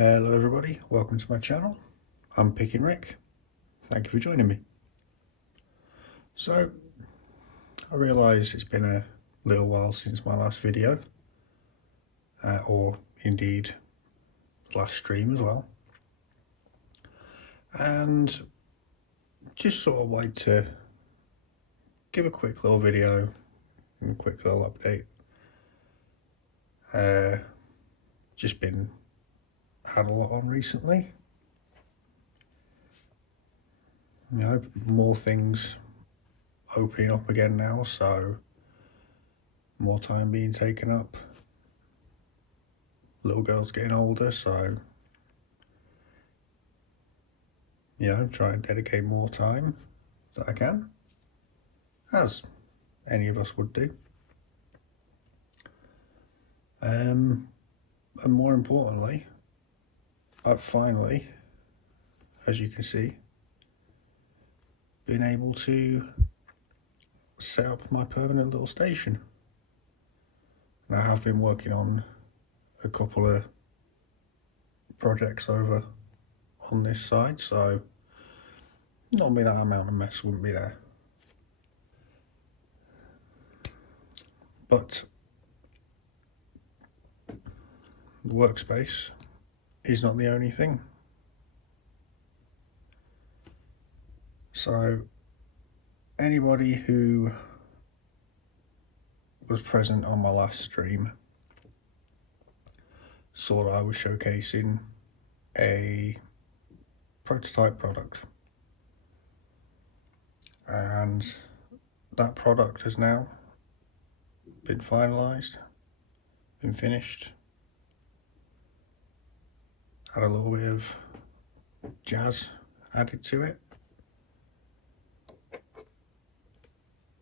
Hello everybody, welcome to my channel. I'm Picking Rick. Thank you for joining me. So, I realise it's been a little while since my last video, or indeed last stream as well. And just sort of like to give a quick little video and a quick little update. Just had a lot on recently. You know, more things opening up again now, so more time being taken up. Little girl's getting older, so try and dedicate more time that I can, as any of us would do. And more importantly, I've finally, as you can see, been able to set up my permanent little station. And I have been working on a couple of projects over on this side, so normally that amount of mess wouldn't be there. But the workspace is not the only thing. So anybody who was present on my last stream saw that I was showcasing a prototype product, and that product has now been finalised, been finished, had a little bit of jazz added to it,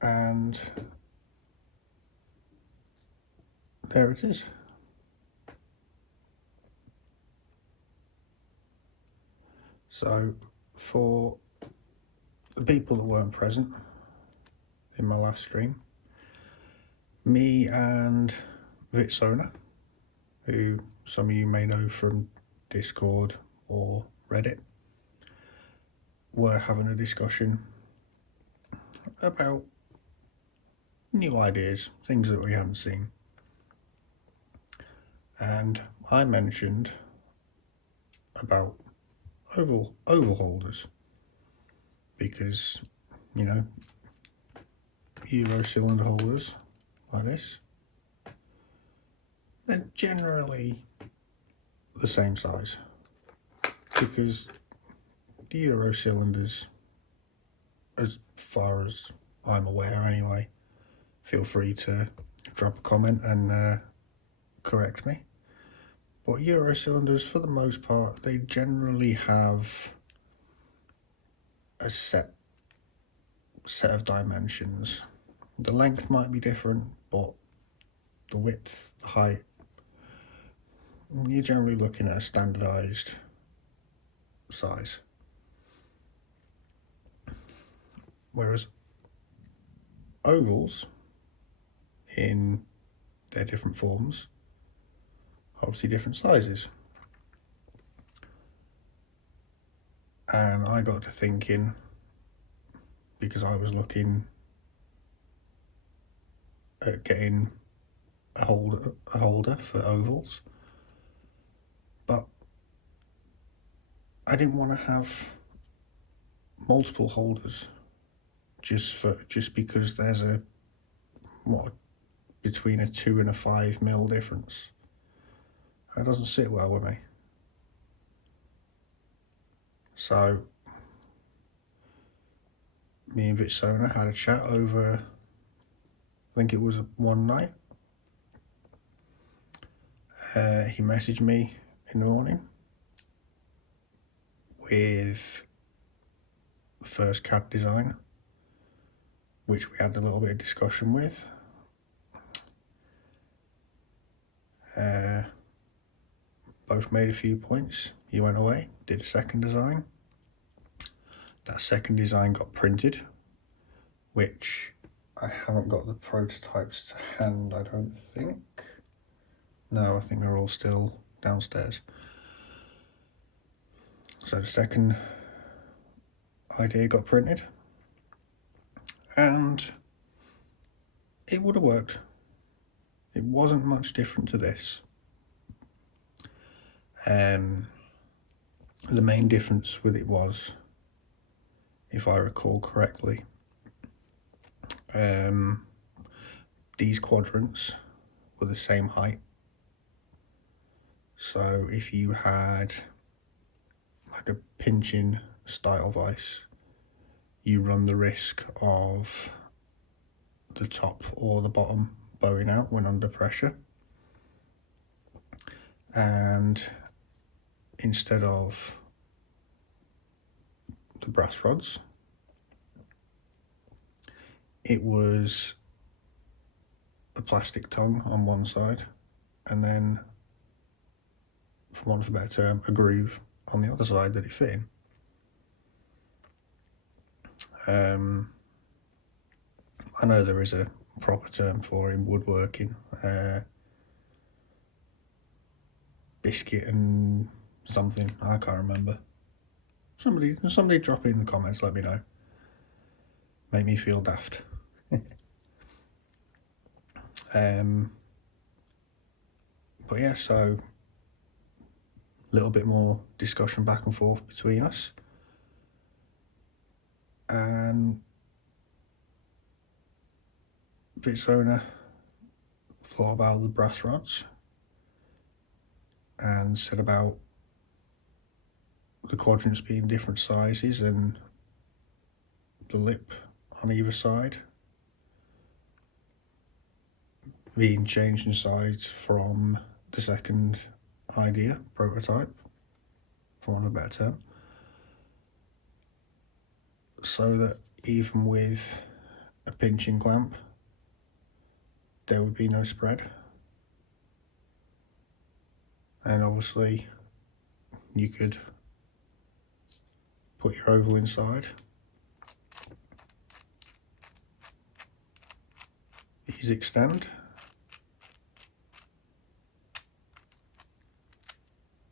and there it is. So for the people that weren't present in my last stream, me and Vitsona, who some of you may know from Discord or Reddit, were having a discussion about new ideas, things that we hadn't seen. And I mentioned about oval holders, because Euro cylinder holders like this, they're generally the same size, because the Euro cylinders, as far as I'm aware anyway, feel free to drop a comment and correct me, but Euro cylinders, for the most part, they generally have a set of dimensions. The length might be different, but the width, the height, you're generally looking at a standardized size. Whereas ovals, in their different forms, obviously different sizes. And I got to thinking, because I was looking at getting a holder for ovals, but I didn't want to have multiple holders just because there's between a 2 and a 5 mil difference. That doesn't sit well with me. So me and Vitsona had a chat over, I think it was one night. He messaged me in the morning with the first CAD design, which we had a little bit of discussion with. Both made a few points. He went away, did a second design. That second design got printed, which I haven't got the prototypes to hand, I don't think. No, I think they're all still downstairs. So the second idea got printed, and it would have worked. It wasn't much different to this. The main difference with it was, if I recall correctly, these quadrants were the same height. So if you had like a pinching style vise, you run the risk of the top or the bottom bowing out when under pressure. And instead of the brass rods, it was a plastic tongue on one side, and then, for want of a better term, a groove on the other side that it fit in. I know there is a proper term for it in woodworking, biscuit and something, I can't remember. Somebody drop it in the comments, let me know. Make me feel daft. But yeah, so a little bit more discussion back and forth between us, and Vitsona thought about the brass rods and said about the quadrants being different sizes and the lip on either side being changed in size from the second idea, prototype, for want of a better term, so that even with a pinching clamp there would be no spread. And obviously you could put your oval inside, ease extend,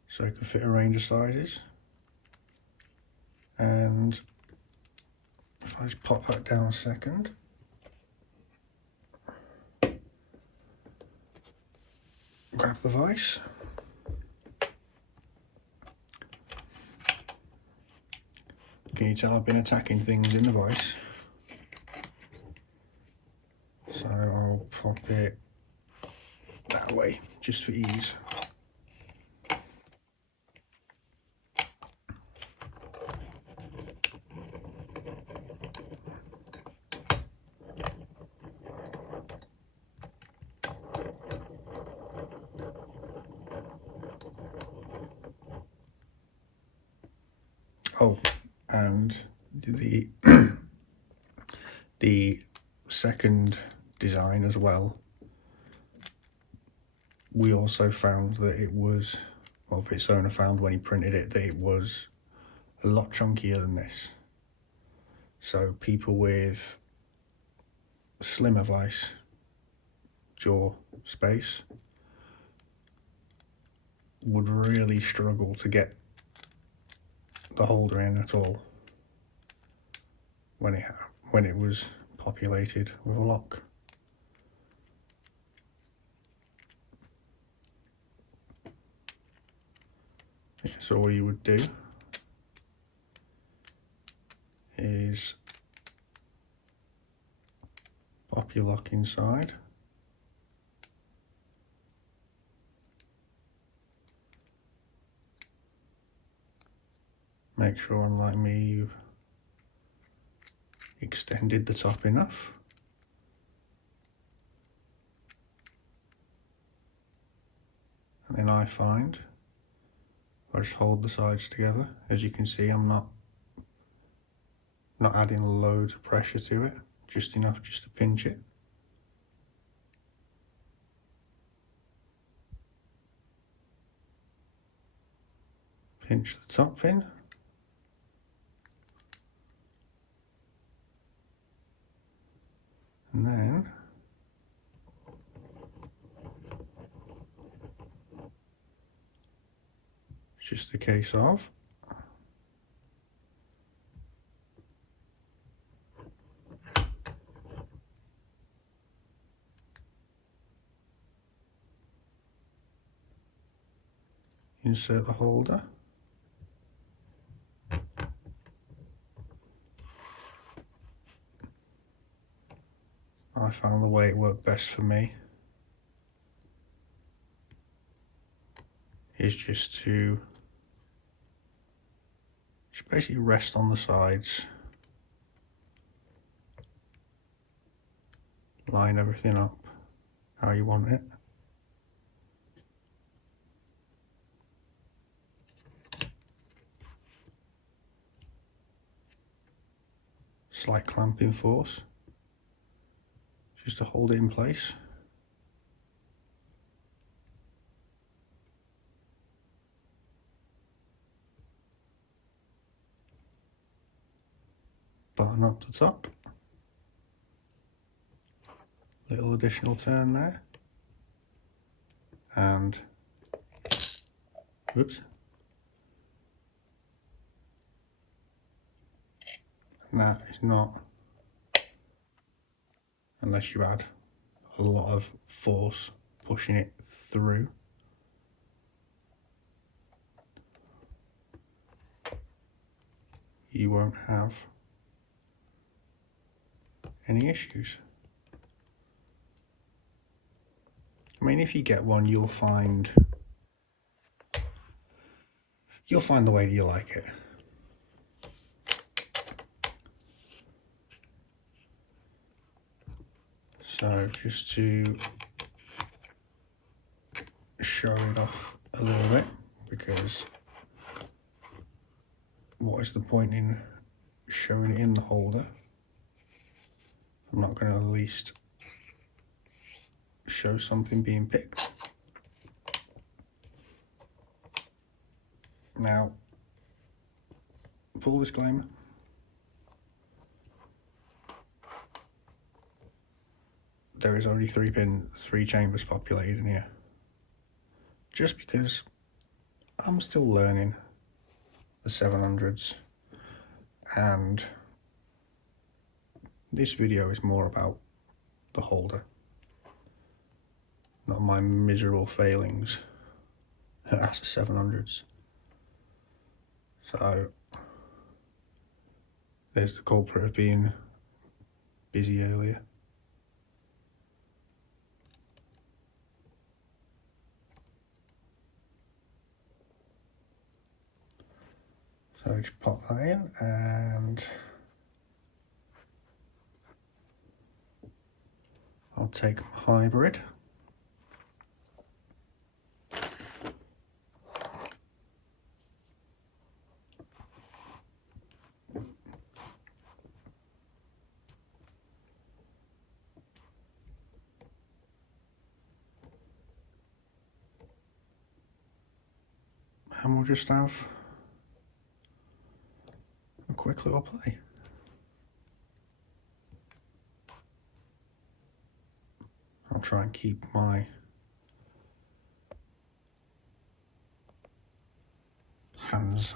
so it can fit a range of sizes. And if I just pop that down a second, grab the vise, can you tell I've been attacking things in the vise? So I'll pop it that way just for ease. Oh, and the the second design as well, we also found that it was, well, Vitsona found when he printed it that it was a lot chunkier than this. So people with slimmer vise jaw space would really struggle to get the holder in at all when it was populated with a lock. Yeah, so all you would do is pop your lock inside, make sure, unlike me, you've extended the top enough, and then I find I just hold the sides together. As you can see, I'm not adding loads of pressure to it, just enough just to pinch it. Pinch the top pin, and then it's just a case of insert the holder. I found the way it worked best for me is just to basically rest on the sides, line everything up how you want it. Slight clamping force just to hold it in place. Button up the top. Little additional turn there. And whoops. And that is not, unless you add a lot of force pushing it through. You won't have any issues. I mean, if you get one, you'll find the way you like it. So just to show it off a little bit, because what is the point in showing it in the holder? I'm not going to at least show something being picked. Now, full disclaimer, there is only 3 chambers populated in here, just because I'm still learning the 700s, and this video is more about the holder, not my miserable failings at the 700s. So there's the culprit of being busy earlier. So just pop that in, and I'll take my hybrid. And we'll just have a quick little play. I'll try and keep my hands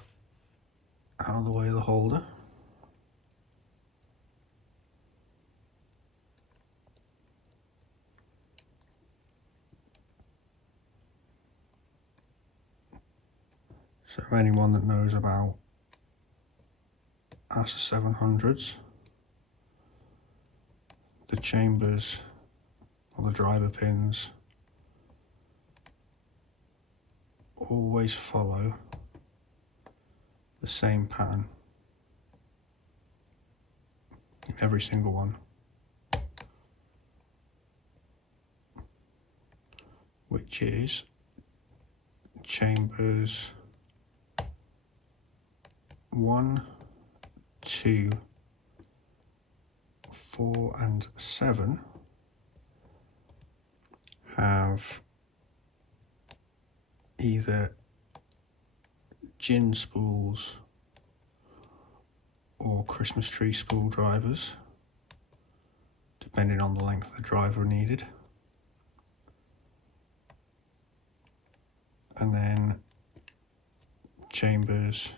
out of the way of the holder. So anyone that knows about ASA 700s, the chambers or the driver pins always follow the same pattern in every single one, which is chambers 1, 2, 4 and 7 have either gin spools or Christmas tree spool drivers, depending on the length the driver needed. And then chambers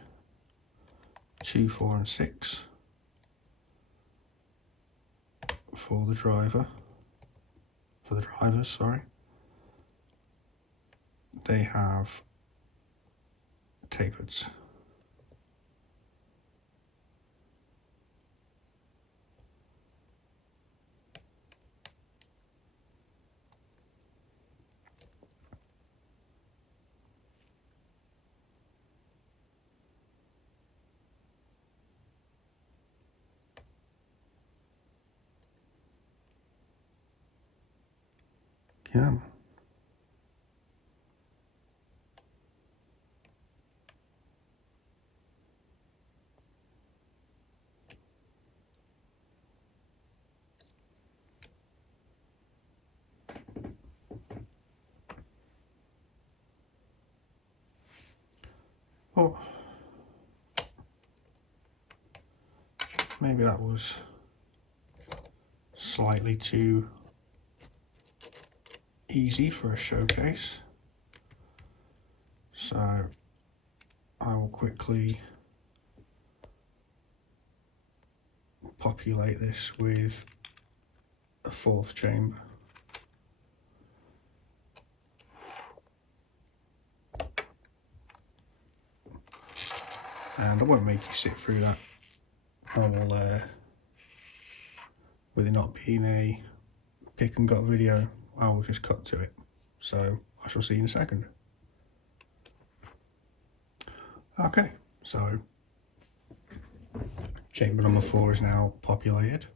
2, 4 and 6 for the drivers, sorry. They have tapered. Yeah. Oh, maybe that was slightly too easy for a showcase. So I will quickly populate this with a fourth chamber. And I won't make you sit through that. I will, with it not being a pick and gut video, I will just cut to it. So I shall see you in a second. Okay, so chamber number 4 is now populated.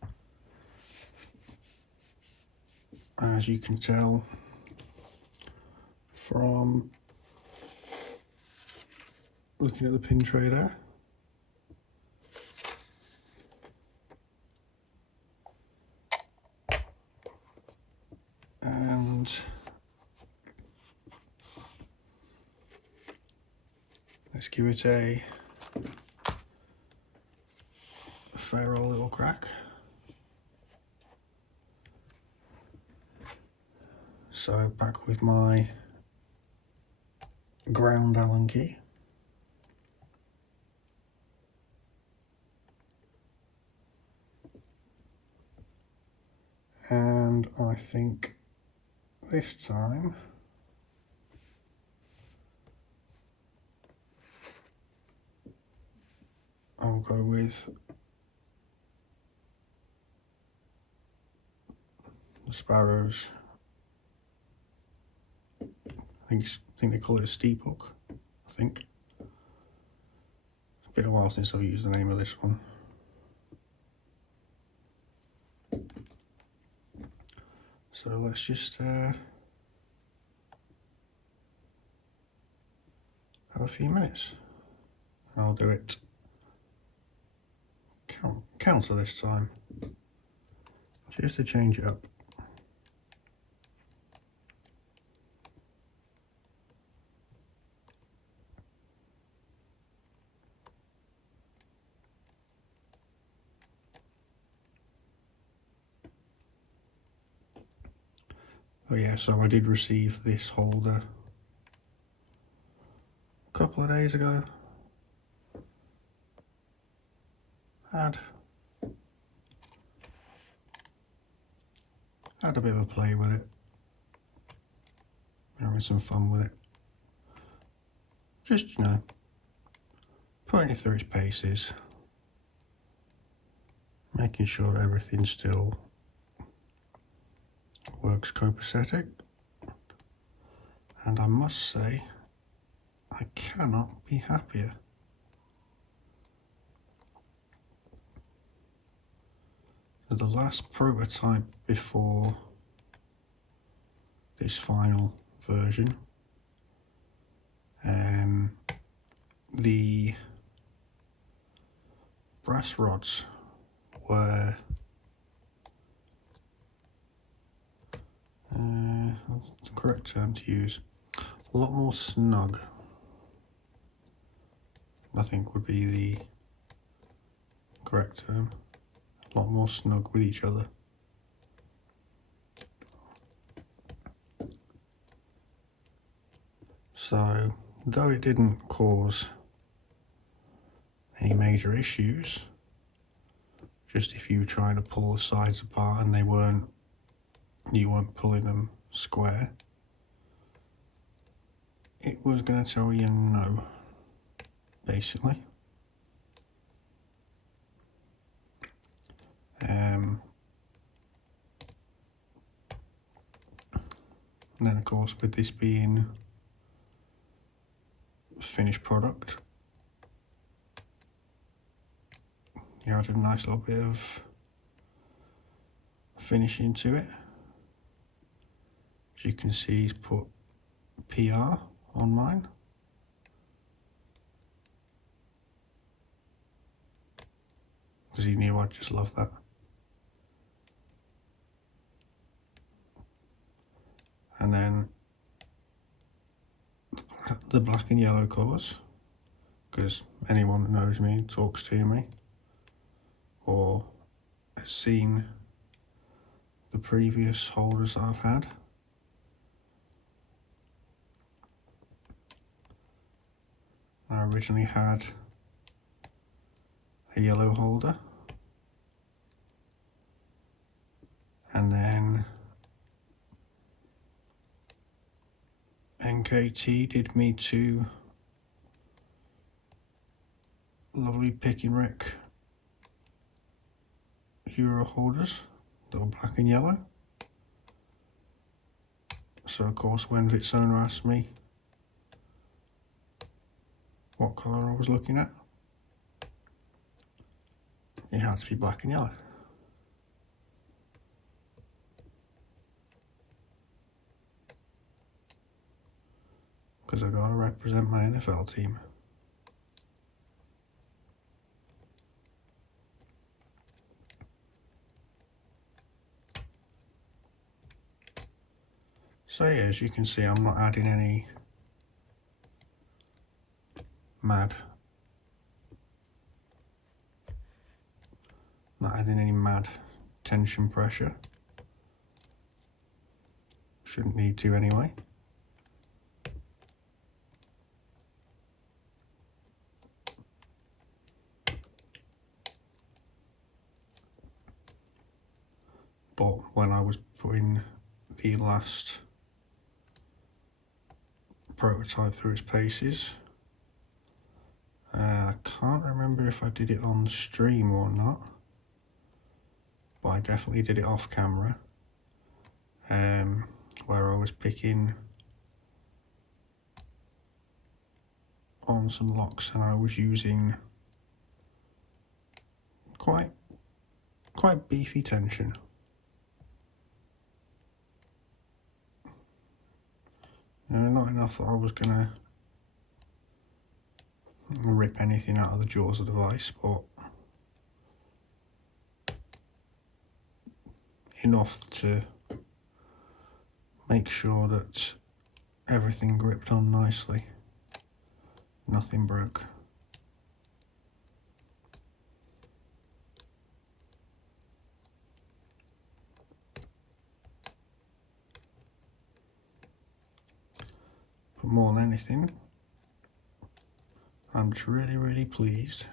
As you can tell from looking at the pin tray there, and let's give it a fair old little crack. So back with my ground Allen key. And I think this time I'll go with the sparrows. I think they call it a steep hook, I think. It's been a while since I've used the name of this one. So let's just have a few minutes. And I'll do it counter this time, just to change it up. Oh yeah, so I did receive this holder a couple of days ago. Had a bit of a play with it, having some fun with it. Just, you know, putting it through its paces, making sure everything still works copacetic. And I must say, I cannot be happier. The last prototype before this final version, the brass rods were what's the correct term to use? A lot more snug, I think would be the correct term. A lot more snug with each other. So, though it didn't cause any major issues, just if you were trying to pull the sides apart and you weren't pulling them square, it was going to tell you no. basically. And then of course, with this being a finished product, you add a nice little bit of finishing to it. As you can see, he's put PR on mine. Because he knew I'd just love that. And then the black and yellow colours, because anyone that knows me, talks to me, or has seen the previous holders that I've had, I originally had a yellow holder, and then NKT did me two lovely pick and Rick Euro holders that were black and yellow. So of course, when Vitsona asked me what colour I was looking at, it had to be black and yellow. Because I've got to represent my NFL team. So yeah, as you can see, I'm not adding any mad tension pressure. Shouldn't need to anyway. But when I was putting the last prototype through its paces, I can't remember if I did it on stream or not, but I definitely did it off camera, where I was picking on some locks and I was using quite beefy tension. Not enough that I was gonna rip anything out of the jaws of the vice, but enough to make sure that everything gripped on nicely, nothing broke. But more than anything, I'm just really pleased,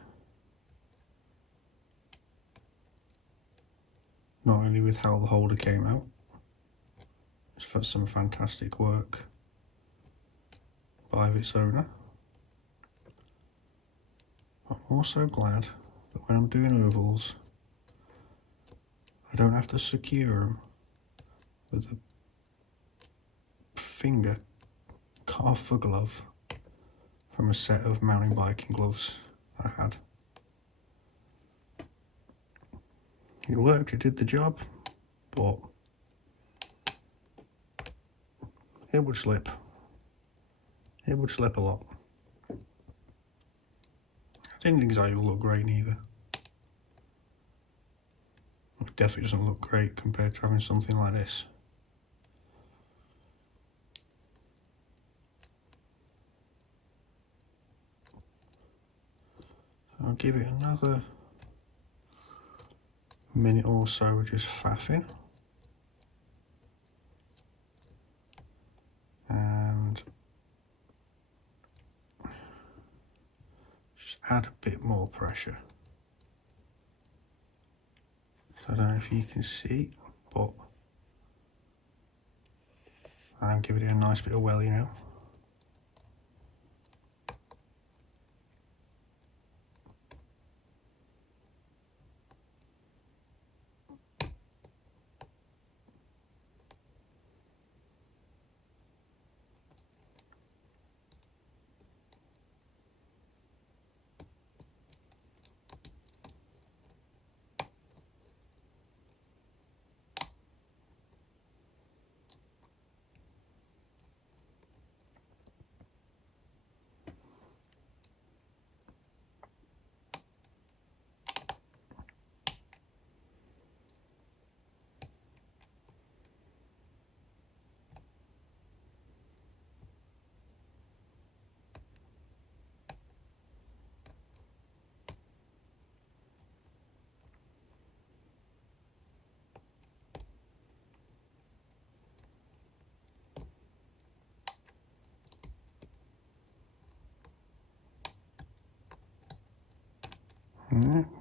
not only with how the holder came out, it's for some fantastic work by Vitsona. I'm also glad that when I'm doing ovals, I don't have to secure them with a finger cut off a glove from a set of mountain biking gloves I had. It worked, it did the job, but it would slip. It would slip a lot. It didn't exactly look great neither. It definitely doesn't look great compared to having something like this. I'll give it another minute or so just faffing. And just add a bit more pressure. So I don't know if you can see, but I'm giving it a nice bit of welly now.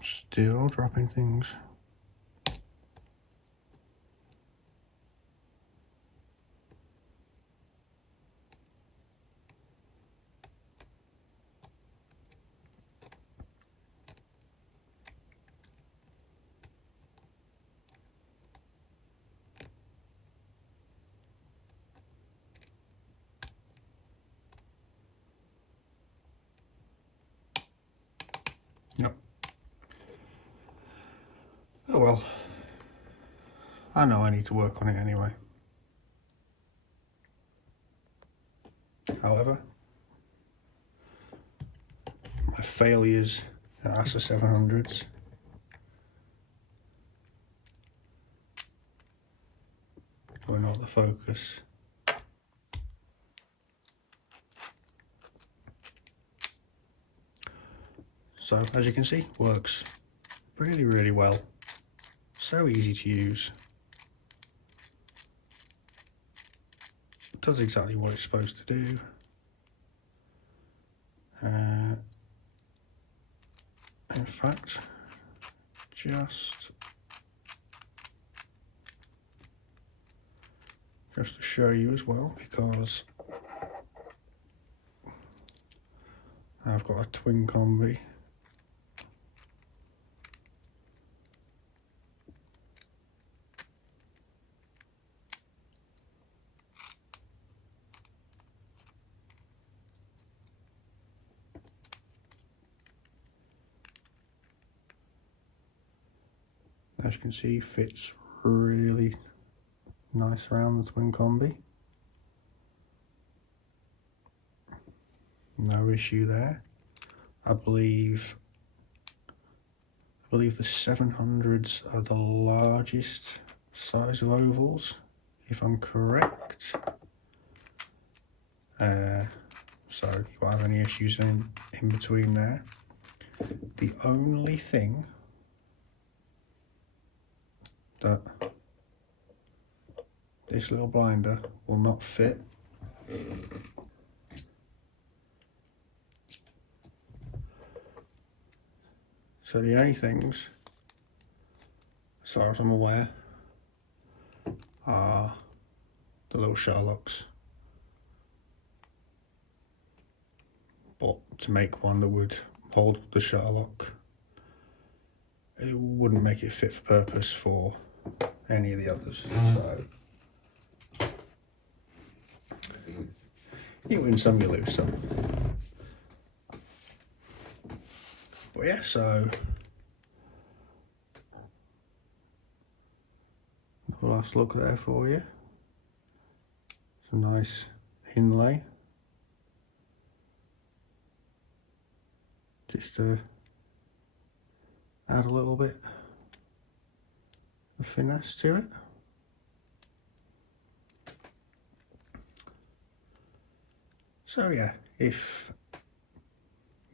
Still dropping things. Yep. Oh well. I know I need to work on it anyway. However, my failures at ASA 700s were not the focus. So, as you can see, works really, really well. So easy to use. It does exactly what it's supposed to do. In fact, just to show you as well, because I've got a twin combi. As you can see, fits really nice around the twin combi. No issue there. I believe the 700s are the largest size of ovals, if I'm correct. So you won't have any issues in between there. The only thing that this little blinder will not fit so the only things, as far as I'm aware, are the little Sherlocks. But to make one that would hold the Sherlock, it wouldn't make it fit for purpose for any of the others. So you win some, you lose some. But yeah, so the last look there for you. It's a nice inlay. Just to add a little bit of finesse to it. So yeah, if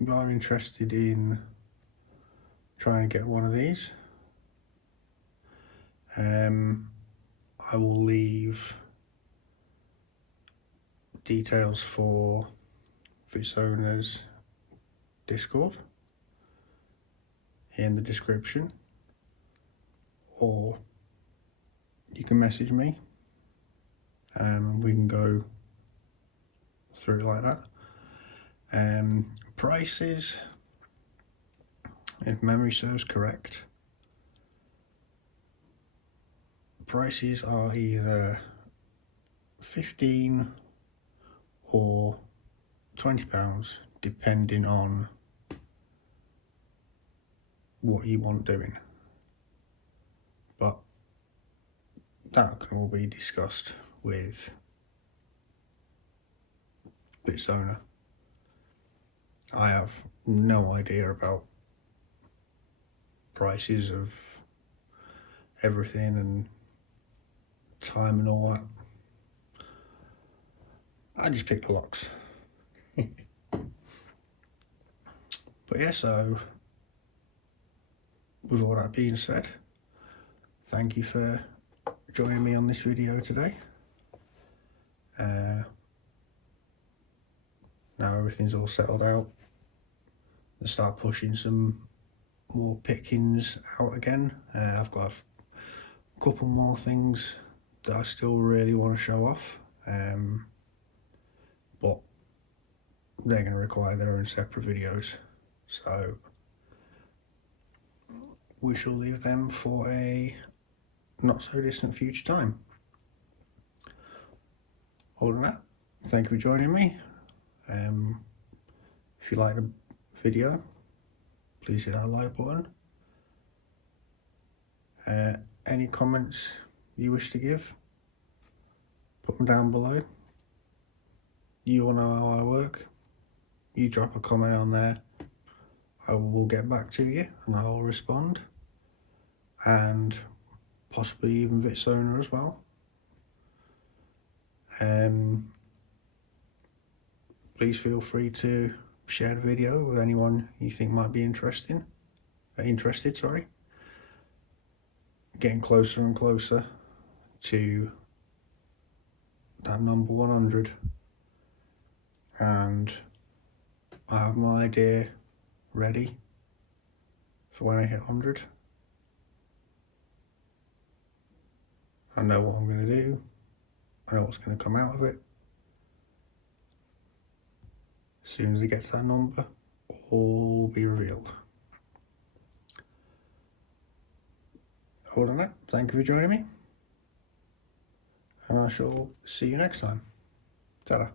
you are interested in trying to get one of these, I will leave details for Vitsona's Discord in the description, or you can message me and we can go through it like that. Prices, if memory serves correct, prices are either 15 or £20 depending on what you want doing, but that can all be discussed with Vitsona. I have no idea about prices of everything and time and all that. I just picked the locks. But yeah, so with all that being said, thank you for joining me on this video today. Now everything's all settled out, let's start pushing some more pickings out again. I've got a couple more things that I still really want to show off, but they're going to require their own separate videos, so we shall leave them for a not so distant future time. Other than that, thank you for joining me. If you like the video, please hit that like button. Any comments you wish to give, put them down below. You want to know how I work, you drop a comment on there, I will get back to you and I'll respond, and possibly even Vitsona as well. Please feel free to share the video with anyone you think might be interested. Getting closer and closer to that number 100, and I have my idea ready for when I hit 100. I know what I'm going to do, I know what's going to come out of it. As soon as it gets that number, all will be revealed. Other than that, thank you for joining me, and I shall see you next time. Ta-da.